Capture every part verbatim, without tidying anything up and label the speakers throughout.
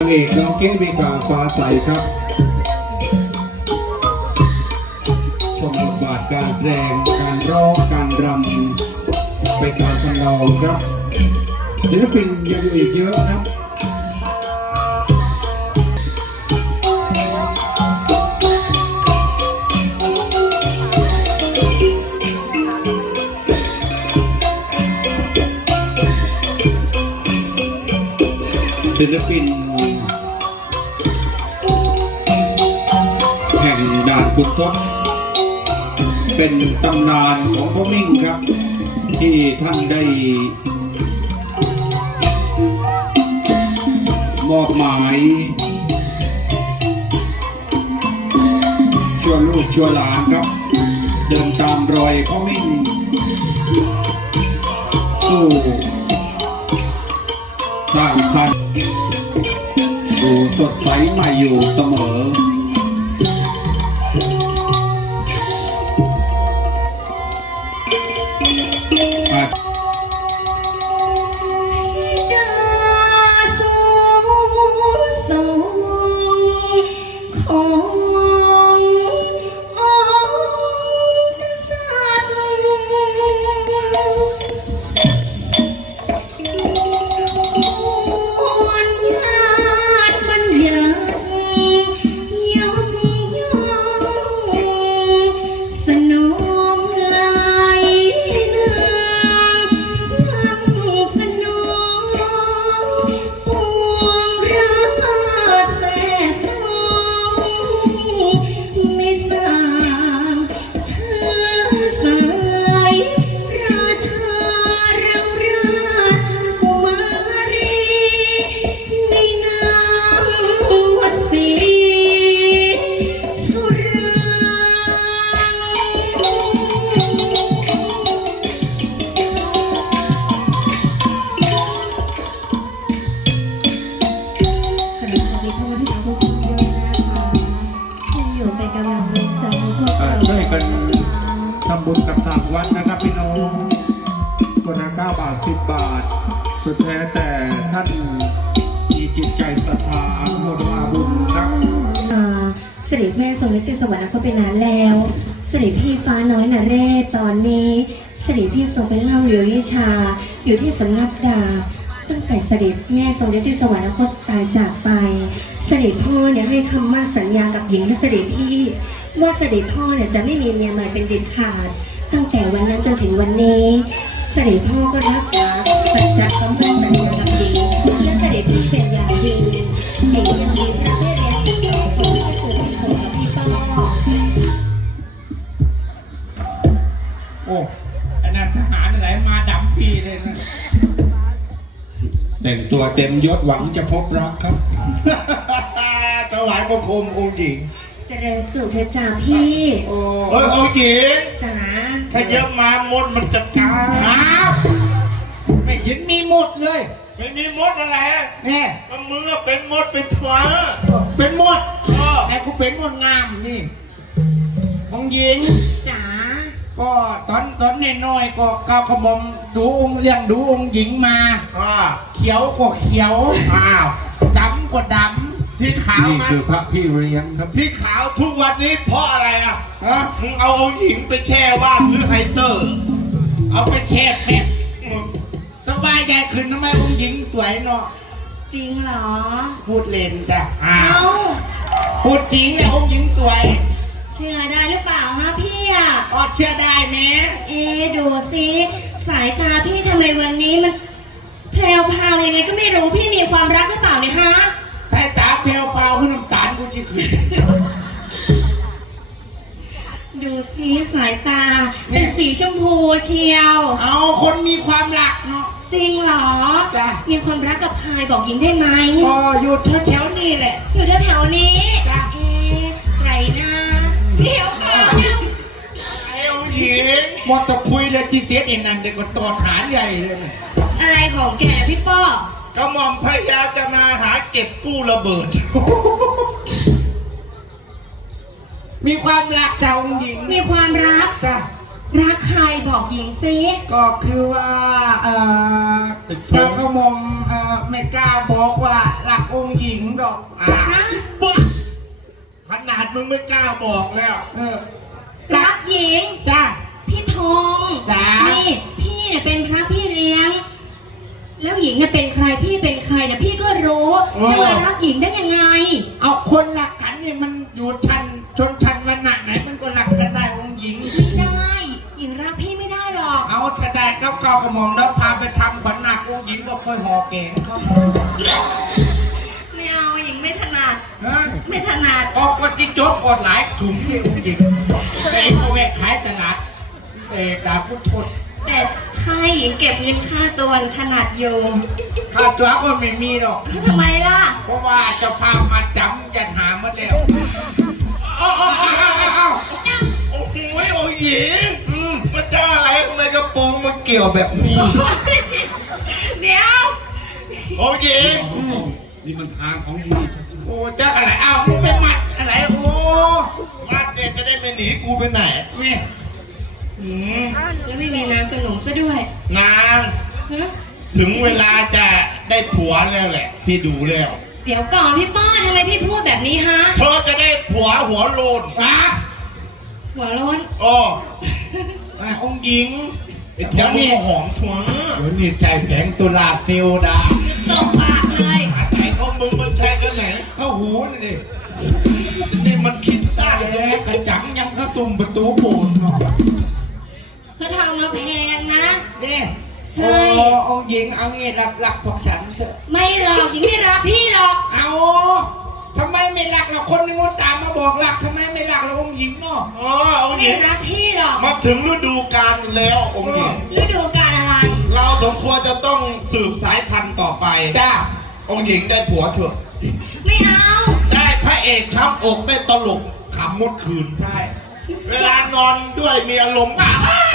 Speaker 1: เอกน้องเก้มีความฟ้าใสครับชมบทบาทการแสดงการร้องการรำไปการทำนองครับศิลปินยังอยู่อีกเยอะครับศิลปินแห่งด่านขุนทดเป็นตำนานของพ่อมิ่งครับที่ท่านได้มอบหมายชั่วลูกชั่วหลานครับเดินตามรอยพ่อมิ่งสู้สร้างสรรค์ดูสดใสใหม่อยู่เสมอช่วยกันทำบุญกับทางวัดนะครับพี่น้องคนละเก้าบาทสิบบาทสุดแท้แต่ท่านมีจิตใจศรัทธาอนุโมทนาบุญครับ
Speaker 2: เสด็จแม่ทรงฤทธิ์สวรรคตไปนานแล้วเสด็จพี่ฟ้าน้อยนาเรศตอนนี้เสด็จพี่ทรงเป็นเล่าเรียววิชาอยู่ที่สำนักดาบตั้งแต่เสด็จแม่ทรงฤทธิ์สวรรคตตายจากไปเสด็จพ่อเนี่ยให้คำมั่นสัญญากับหญิงและเสด็จพี่ว่าเสด็จพ่อเนี่ยจะไม่มีเมียใหม่เป็นเด็ดขาดตั้งแต่วันนั้นจนถึงวันนี้เสด็จพ่อก็รักษาสัจจะคำมั่นสัญญากับหญิงและเสด็จพี่เป็นอย่างดีหญิงยังดีพระได้เรียนติดต่อคนที่ถูกเป็นโขกับพี่ป้อ
Speaker 3: โอ้อันนั้นทหารอะไรมาดำปีเลยนะ
Speaker 1: แต่งตัวเต็มยศหวังจะพบรักครับ
Speaker 3: ถวายบังคมองค์หญิง
Speaker 2: เจริญสุขเถอะจ้าพี่
Speaker 3: โอ้ยองค์หญิง
Speaker 2: จ๋า
Speaker 3: ถ้าเยอะมามดมันจะกาอ้าวไม่เห็นมีมดเลยไม่มีมดอะไรเนี่ยก็มือเป็นมดเป็นถั่วเป็นมดแต่กูเป็นมดงามนี่องค์หญิง
Speaker 2: จ๋า
Speaker 3: ก็ตอนตอนน้อยๆก็ก้าวกระหม่อมดูองค์เลี้ยงดูองค์หญิงมาเขียวก็เขียวอ้าวดำก็ดำที่ขาว
Speaker 1: นี่คือพระพี่เลี้ยงครับ
Speaker 3: ที่ขาวทุกวันนี้เพราะอะไรอ่ะฮะมึงเอาองค์หญิงไปแช่ว่านหรือไฮเตอร์เอาไปแช่แป๊บสบายใจขึ้นทำไมองค์หญิงสวยเนาะ
Speaker 2: จริงเหรอ
Speaker 3: พูดเล่นจ้ะอ้าวพูดจริงเนี่ยองค์หญิงสวย
Speaker 2: เชื่อได้หรือเปล่าฮะพี่อ่ะ
Speaker 3: อ๋อเชื่อได้ไหม
Speaker 2: เอ๊ดูสิสายตาพี่ทำไมวันนี้มันแพรวพราวยังไงก็ไม่รู้พี่มีความรักหรือเปล่าเนี่ยฮะ
Speaker 3: สายตาแพรวพราวขึ้นน้ำตาลกูจะขึ้น
Speaker 2: ดูสิสายตาเป็นสีชมพูเชียว
Speaker 3: เอาคนมีความรักเนาะ
Speaker 2: จริงเหรอ
Speaker 3: จ้ะ
Speaker 2: มีความรักกับใครบอกหญิงได้ไหม
Speaker 3: ก็อยู่แถวๆนี้แหละ
Speaker 2: อยู่แถวๆนี้
Speaker 3: จ้ะ
Speaker 2: เอ๊ใครนะเดี๋ยวก่อน
Speaker 3: ไอ้องค์หญิงหมดจะคุยเลยจีเสียเองนั่นเด็กก็ตอดหาใหญ่เลย
Speaker 2: อะไรของแกพี่ป้อก
Speaker 3: ระหม่อมพยายามจะมาหาเก็บกู้ระเบิดมีความรักเจ้าองค์หญิง
Speaker 2: มีความรัก
Speaker 3: จ้ะ
Speaker 2: รักใครบอกหญิงซิ
Speaker 3: ก็คือว่าเอ่อเจ้ากระหม่อมเอ่อไม่กล้าบอกว่ารักองค์หญิงดอกอ่า
Speaker 2: นะ
Speaker 3: บ้าขนาดมึงไม่กล้าบอกแล้วเออ
Speaker 2: รักหญิง
Speaker 3: จ้า
Speaker 2: พี่ทอง
Speaker 3: จ๋านี่
Speaker 2: นี่พี่เนี่ยเป็นพระพี่เลี้ยง แล้วหญิงเนี่ยเป็นใครพี่เป็นใครเนี่ยพี่ก็รู้จะมารักหญิงได้ยังไง
Speaker 3: เอาคนรักกันนี่มันอยู่ชั้นชนชั้นวรรณะไหนมันก็รักกันได้องค์หญิง
Speaker 2: ไม่ได้หญิงรักพี่ไม่ได้หรอก
Speaker 3: เอาถ้าได้เก้าเก้ากระหม่อมแล้วพาไปทำขวัญหนักองค์หญิงก็ค่อยห่อเก่งเขา
Speaker 2: ไม่เอาหญิงไม่ถนัด
Speaker 3: ฮะ
Speaker 2: ไม่ถนัด
Speaker 3: ออกวันที่จบอดหลายถุงที่องค์หญิงไอ้เขาแวะขายตลาดเอดาพุทธน
Speaker 2: แต่ถ้าหญิงเก็บเงินค่าตัวถนัดอยู่
Speaker 3: ค่าตัวก็ไม่มีหรอก
Speaker 2: ทำไมล่ะ
Speaker 3: เพราะว่าเจะพามาจำยันหาหมดแล้วเอาเอาเอาเอาเอา
Speaker 1: โอ้โหโอ้หญิง
Speaker 3: อืม
Speaker 1: มันจะอะไรทำไมกระโปรงมันเกี่ยวแบบนี้
Speaker 2: เดี๋ยว
Speaker 1: โอ้หญิง
Speaker 4: นี่มันทางของดี
Speaker 3: โอ้เจ้าอะไรเอามึงไปมัดอะไรโอ้
Speaker 1: มาเจนจะได้ไม่หนีกูไปไหน
Speaker 3: นี่
Speaker 2: แหมแล้วไม่มีนางสนมซะด้วย
Speaker 1: นาง
Speaker 2: ฮะ
Speaker 1: ถึงเวลาจะได้ผัวแล้วแหละ พี่ดูแล้ว
Speaker 2: เดี๋ยวก่อนพี่ป้อทำไมพี่พูดแบบนี้ฮะ
Speaker 1: เธอจะได้ผัวหัวโลน
Speaker 3: อ่ะ
Speaker 2: หัวโล้น
Speaker 1: โอ้
Speaker 3: อ่ะองค์หญิง
Speaker 1: ไอ้ท้องนี่หอมถั่ว
Speaker 3: เดี๋ยวนี่ใจแสงตุลาเซลดา
Speaker 2: ตกปากเลย
Speaker 1: หาใจเขามึงมันใช่กันไหน
Speaker 3: เข้าหูนี่ดิ
Speaker 1: นี่มันคิดสั้น
Speaker 3: แกกระจังยังเข้าตุ่มประตูโบสถ์เนาะ
Speaker 2: เขาทำมาแพงนะ
Speaker 3: นี่
Speaker 2: ใช่
Speaker 3: โอ้องค์หญิงเอางี้รักรักพวกฉันเถอะ
Speaker 2: ไม่หรอกหญิงไม่รักพี่หรอก
Speaker 3: เอาทำไมไม่รักเราคนหนึงคนตามมาบอกรักทำไมไม่รักเราองค์หญิงเนาะ
Speaker 1: อ๋อองค์ห
Speaker 2: ไม่
Speaker 1: ญิง
Speaker 2: รักพี่หรอก
Speaker 1: มาถึงฤดูกาลแล้วองค์หญิง
Speaker 2: ฤดูกาลอะไร
Speaker 1: เราสมควรจะต้องสืบสายพันธุ์ต่อไป
Speaker 3: จ้า
Speaker 1: องค์หญิงได้ผัวเถอะ
Speaker 2: ไม่เอา
Speaker 1: ได้พระเอกช้ำอกได้ตลกขำมดคืน
Speaker 3: ใช่
Speaker 1: เวลานอนด้วยมีอารมณ์อ่ะ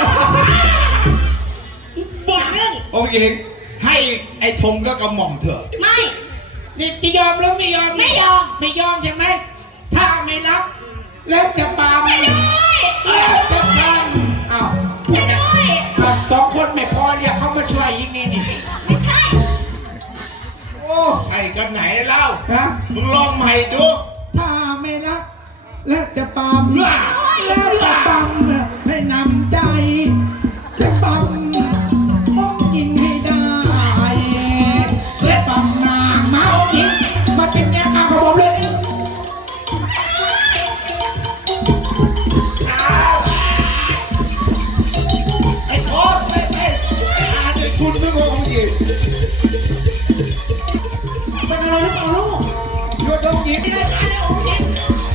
Speaker 2: บทเรื่อง
Speaker 1: องค์หญิงให้ไอ้ธงก็กระหม่อมเถอะ
Speaker 2: ไม่
Speaker 3: นี่จะยอมหรือไม่ยอม
Speaker 2: ไม่ยอม
Speaker 3: ไม่ยอมใช่ไหมถ้าไม่รับแล้วจะปาล์ม
Speaker 2: ช่วยด้วย
Speaker 3: แล้วจะปาล์มอ้าว
Speaker 2: ช่วยด้วย
Speaker 3: อ่ะสองคนไม่พอเรียกเขามาช่วยอีกนี่นี่
Speaker 2: ไม่ใช่
Speaker 1: โอ้ไอ้กันไหนเล่า
Speaker 3: ฮะ
Speaker 1: มึงลองใหม่ดู
Speaker 3: ถ้าไม่รับแล้วจะปาล์มแล้วจะปาล์มให้นำใจ จะปาล์มองค์หญิงให้ได้และปาล์มนางมาองค์หญิงมาเป็นแม่ข้าของผมเลย
Speaker 1: ไอ้โอ๊ตไอ้ไอ้ไอ้อาเนี่ยคุณนึกว่าองค์หญิง
Speaker 3: เป็นอะไรหรือเปล่าลูกหยุดองค์หญิงไม่ได้มาแล้วองค์หญิง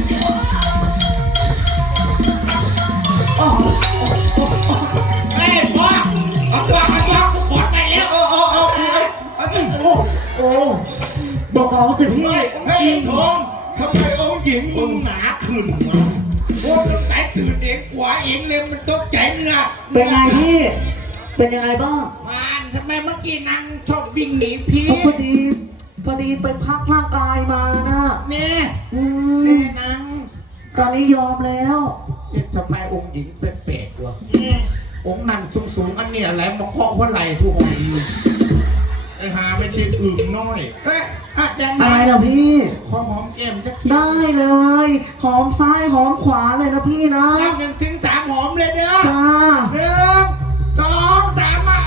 Speaker 3: โอ้โหเฮ้ยพ่อเอาตัวเอาตัวกูกดไปแล้ว
Speaker 1: โอ้โอ้โอ้โอ้โอ้โอ้
Speaker 3: บอกเอาสิพี่
Speaker 1: เฮ้ยทองทำไมองค์หญิงมึงหนาขึ้นวะ
Speaker 3: โอ้ยสายตื่นเองกว่าเองเลยมันตกใจเนื้อ
Speaker 5: เป็นไงพี่ เป็นยังไงบ้าง
Speaker 3: มานทำไมเมื่อกี้นางชอบวิ่งหนีพี่
Speaker 5: พอดี พอดีไปพักร่างกายมานะ
Speaker 3: เนี่ย
Speaker 5: อืม
Speaker 3: เนี่ยนาง
Speaker 5: ตอนนี้ยอมแล้ว
Speaker 3: เอ๊ะทำไมองค์หญิงเป๊ะๆวะองค์นั้นสูงๆอันเนี้ยอะไรมาเคาะหัวไหล่ทุกคน
Speaker 1: ไอ้หาไม่ใช่อึ่งน้อย
Speaker 3: เอ๊ะอะยัง
Speaker 5: อะไรล่ะพี่
Speaker 3: ขอหอมแก้มจะ
Speaker 5: ได้เลย หอมซ้ายหอมขวาเลยนะพี่นะ
Speaker 3: นับหนึ่งถึงสามหอมเลยเด้อ
Speaker 5: จ้า
Speaker 3: หนึ่งสองสามอ่ะ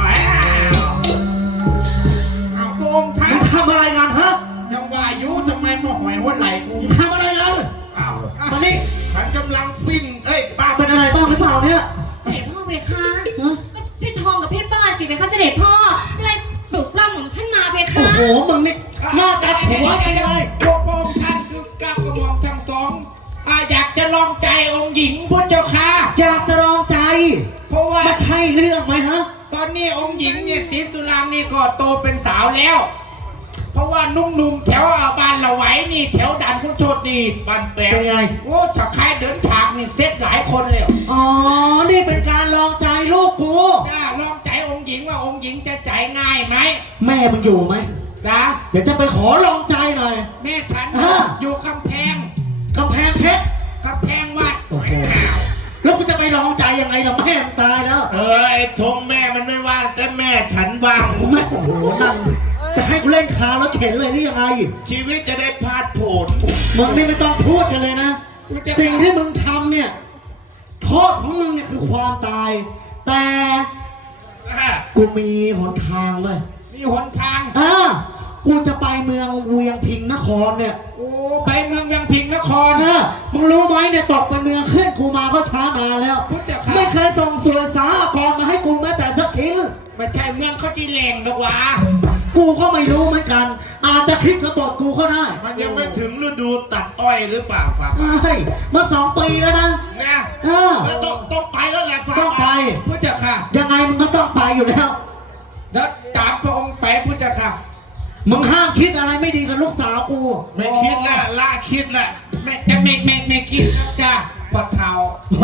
Speaker 3: เอาโองท่า
Speaker 5: มึงทำอะไรกันฮะ
Speaker 3: ยังว่าอยู่ทำไมมาหอยหัวไหล่กู
Speaker 5: มึงทำอะไรกัน
Speaker 1: อ้าว
Speaker 5: มานี่
Speaker 1: ฉันกำลังปิ้งเอ้ยป้า
Speaker 5: เป็นอะไรบ้างหรือเปล่าเนี่ย
Speaker 2: เสด็จพ่อเพคะ
Speaker 5: ฮะ
Speaker 2: ก็พี่ทองกับพี่ป้าสิเพคะเสด็จพ่ออะไรปลุกปล้ำของฉันมาเพ
Speaker 5: โอ้
Speaker 2: คะ
Speaker 5: โห มึงนี่หน้าตาผัวจริงเลย
Speaker 3: พวกองท่านคือก้าวกระหม่อมทั้งสองอ่ะอยากจะลองใจองค์หญิงพุทธเจ้าค่ะ
Speaker 5: อยากจะลองใจ
Speaker 3: เพราะว่า
Speaker 5: มันใช่เรื่องไหมฮะ
Speaker 3: ตอนนี้องค์หญิงเนี่ยศรีสุรางค์นี่ก็โตเป็นสาวแล้ว เพราะว่านุ่มๆแถวอ่ะบ้านละไหวนี่แถวด่านคุณโชดนี่
Speaker 1: บ้านแปล
Speaker 5: เป็นไง
Speaker 3: โอ้ถ้าใครเดินฉากนี่เซ็ตหลายคนเลย
Speaker 5: อ๋อ นี่เป็นการลองใจลูกกู
Speaker 3: จ้าลองใจองค์หญิงว่าองค์หญิงจะใจง่ายไหม
Speaker 5: แม่มึงอยู่ไหม
Speaker 3: จ้า
Speaker 5: เดี๋ยวจะไปขอลองใจหน่อย
Speaker 3: แม่ฉัน
Speaker 5: อ่า
Speaker 3: อยู่กำแพง
Speaker 5: กำแพงเพชร
Speaker 3: กำแพงวัด
Speaker 5: โอ้โห แล้วกูจะไปลองใจยังยังไงล่ะแม่มันตายแล้ว
Speaker 3: เออไอ้ทงแม่มันไม่ว่างแต่แม่ฉันว่าง
Speaker 5: แม่โอ้โหนั่นจะให้กูเล่นคาแล้วเข็นเลยหรือยังไง
Speaker 3: ชีวิตจะได้พาดโผน
Speaker 5: มึงนี่ไม่ต้องพูดกันเลยนะ สิ่งที่มึงทำเนี่ยโทษของมึงเนี่ยคือความตาย แต่
Speaker 3: อ่ะ
Speaker 5: กูมีหนทางเลย
Speaker 3: มีหนทาง
Speaker 5: อ่ากูจะไปเมืองเวียงพิงนครเนี่ย
Speaker 3: โอ้ไปเมืองยังพิงนคร
Speaker 5: เออมึงรู้ไหมเนี่ยตกเป็นเมืองขึ้นกูมาก็ช้านานแล้ว
Speaker 3: พุทธเจ้าค่ะ
Speaker 5: ไม่เคยส่งสวยสาอากรมาให้กูแม้แต่สักชิ้น
Speaker 3: ไม่ใช่เมืองเขาจีแหลงดอกหวะ
Speaker 5: กูก็ไม่รู้เหมือนกัน อาจจะคิดกระบฏกูก็ได้
Speaker 3: มันยังไม่ถึงฤดูตัดอ้อยหรือเปล่าฝาก
Speaker 5: ใช่มาสองปีแล้วนะ
Speaker 3: นะ
Speaker 5: เออ
Speaker 3: แล้วต้องต้องไปแล้วแหละฝาก
Speaker 5: ต้องไป
Speaker 3: พุทธเจ้าค่ะ
Speaker 5: ยังไงมึงก็ต้องไปอยู่แล้ว
Speaker 3: แล้วตามพระองค์ไปพุทธเจ้าค่ะ
Speaker 5: มึงห้ามคิดอะไรไม่ดีกับลูกสาวกู
Speaker 3: ไม่คิดแล้วละคิดแล้วไม่จะไม่ไม่ไม่คิดแล้วจ้าพอเท้า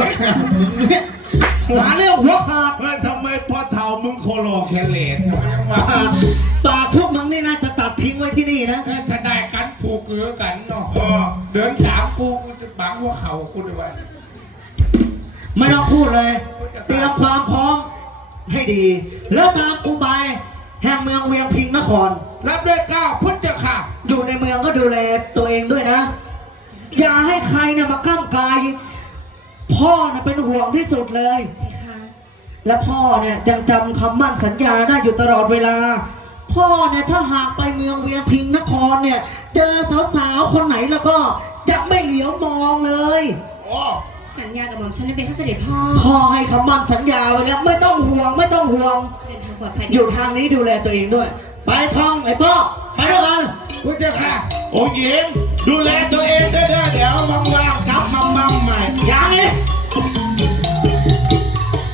Speaker 5: หาเรื่องหัวขาด
Speaker 3: เฮ้ยทำไมพอเท้ามึงโคโลแคเลตทำไมวะ
Speaker 5: ปากปากพวกมึงนี่นะจะตัดทิ้งไว้ที่นี่นะ
Speaker 3: เอ้ยถ้าได้กันผูกเกลือกันเนาะเดินสามกูกูจะบังหัวเข่ากูด้วยวะ
Speaker 5: ไม่ต้องพูดเลย เตรียมความพร้อมให้ดี แล้วตามกูไปแห่งเมืองเวียงพิงนคร
Speaker 3: รับด้วยเก้าพุทธเจ้าค่ะ
Speaker 5: อยู่ในเมืองก็ดูแลตัวเองด้วยนะ อย่าให้ใครเนี่ยมาก้ามกาย พ่อเนี่ยเป็นห่วงที่สุดเลย
Speaker 2: นะคะ
Speaker 5: และพ่อเนี่ยยังจำคำมั่นสัญญาได้อยู่ตลอดเวลา พ่อเนี่ยถ้าหากไปเมืองเวียงพิงนครเนี่ย เจอสาวๆคนไหนแล้วก็จะไม่เหลียวมองเลย
Speaker 3: โอ้
Speaker 2: สัญญากับหม่อมฉันได้เป็นข้าเสด็จพ่อ
Speaker 5: พ่อให้คำมั่นสัญญาไว้แล้วไม่ต้องห่วงไม่ต้องห่วง
Speaker 2: เดินทางปลอดภัย
Speaker 5: อยู่ทางนี้ดูแลตัวเองด้วย ไปท่องไอ้พ่อไปด้วยกัน
Speaker 3: พุทธเจ้าค่ะโอ้ยิงดูแลตัวเองด้วยเด้อเดี๋ยวว่างๆกลับมามั่มใหม่
Speaker 5: อย่างนี้
Speaker 3: เ